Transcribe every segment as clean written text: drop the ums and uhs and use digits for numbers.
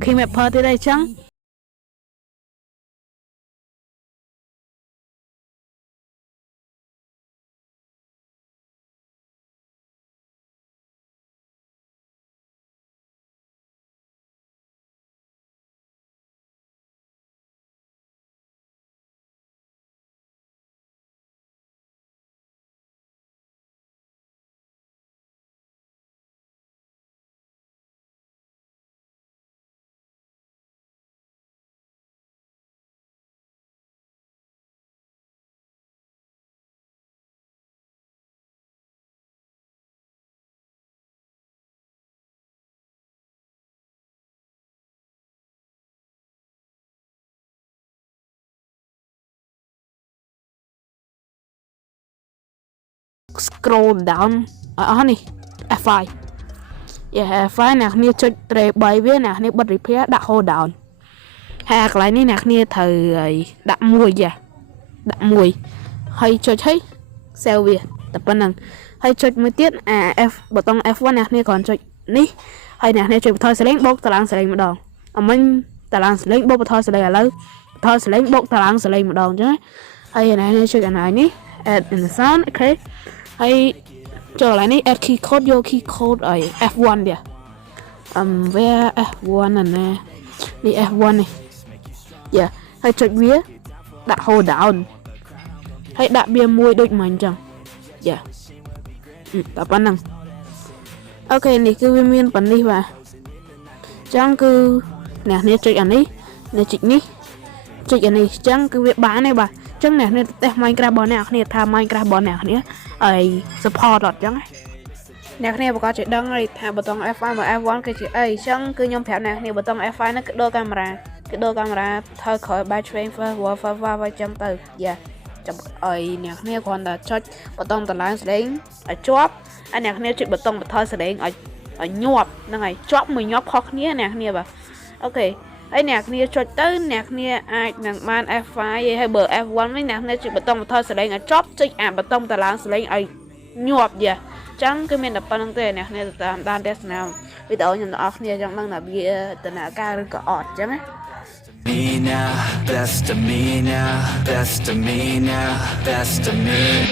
khi mẹ phơ tới đây chăng scroll down ở này F5 F5 nè nia chơi tre bay với nè nia bật repair đặt hold down hai cái này nè nia thời đặt mùi hay chơi thấy sell việt tập năng hay chơi mới tiết button F1 nè nia còn chơi ní hay nè nia chơi thôi sẽ lấy bốc tà lang sẽ lấy một đòn mình tà lang sẽ lấy bốc thôi sẽ lấy là thôi sẽ lấy bốc tà lang sẽ lấy một đòn chứ hay nè nia chơi cái này ní add in the sound okay hay trở lại ní add key code vô key code ở F1 đi về F1 nè đi F1 này hay chọn vía đặt hold down hay đặt bia môi đôi mình chẳng tập bản năng ok này cứ viên miên phần đi và chẳng cứ nè nè chơi anh ấy nè chị ní chơi anh ấy chẳng cứ việc bán này bà chẳng nè nè Minecraft bọn nè nè tham Minecraft bọn nè nè ấy support rồi chẳng nè nè có chuyện đăng này thả button F1 và F1 cái chuyện ấy chẳng cứ nhom phèo nè nè button F1 nó cái đôi camera thôi khỏi ba train và chấm từ chấm ấy nè nè còn là cho button tờ láng đến ở chóp anh nè nè chuyện button thôi sẽ đến ở nhọp này chóp mình nhọp khó nè nè bà ok ấy nè nè cho tới nè nè ai nè man F5 hay bờ F1 với nè chuyện button thôi sẽ đến ở chóp chơi button tờ láng sẽ đến ở nhọp chẳng cái mình đập bằng tay nè nè tạm đan test nào bây giờ nhận off nè chẳng đang là bị tận là ca được ọt chẳng ấy Me now, best of me now, best of me now, best of me.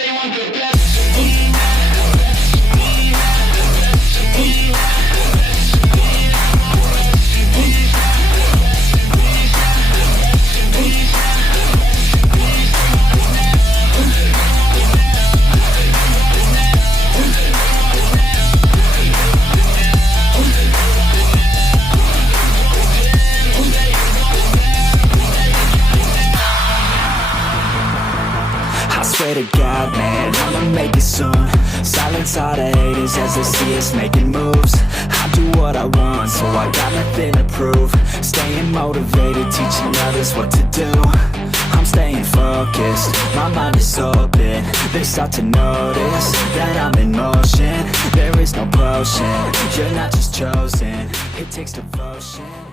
Swear to God, man, I'ma make it soon. Silence all the haters as they see us making moves. I do what I want, so I got nothing to prove. Staying motivated, teaching others what to do. I'm staying focused, my mind is open. They start to notice that I'm in motion. There is no potion, you're not just chosen. It takes devotion.